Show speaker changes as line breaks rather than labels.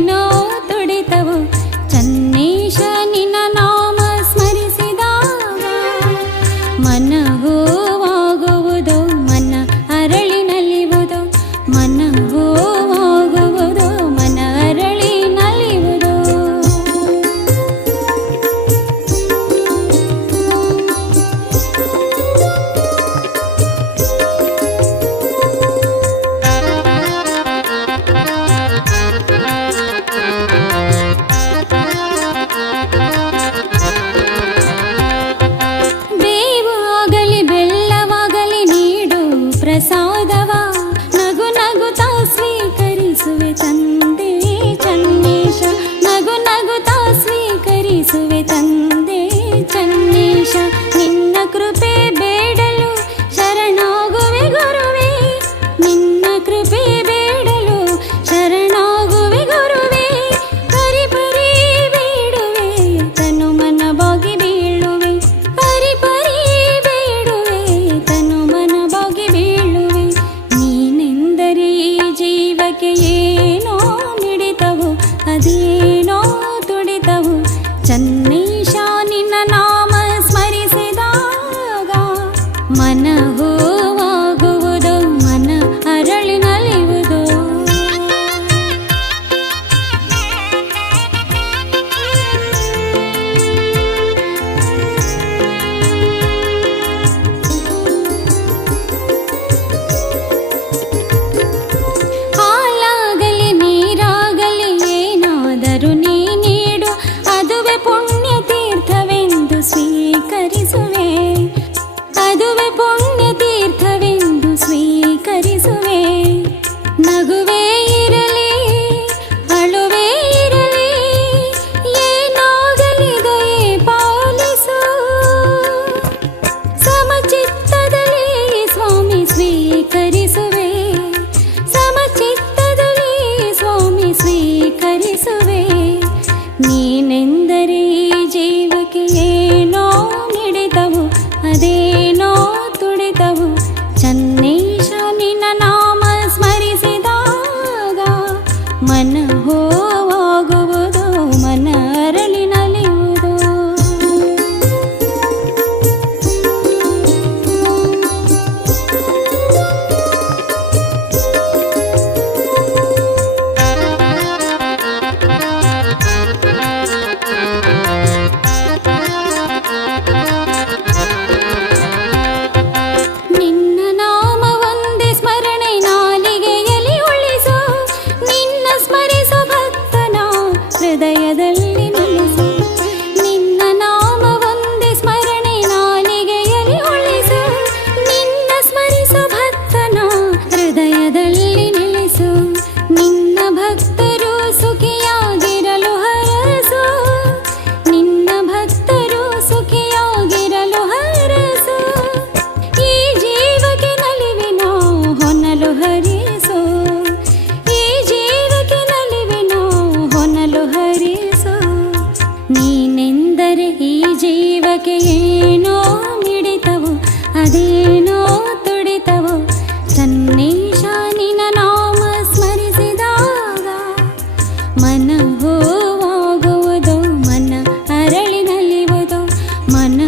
no ಏನೋ ತುಡಿತವು. ಚನ್ನೇಶ ನಿನ್ನ ನಾಮ ಸ್ಮರಿಸಿದಾಗ ಮನ ಹೃದಯದಲ್ಲಿ ಬಗೆಗೆ ಏನೋ ಮಿಡಿತವು ಅದೇನೋ ತುಡಿತವು ಸನ್ನಿಶ ನಿನ್ನ ನಾಮ ಸ್ಮರಿಸಿದಾಗ ಮನ ಹೋವಾಗುವುದು ಮನ ಅರಳಿನಲಿಯುವುದು ಮನ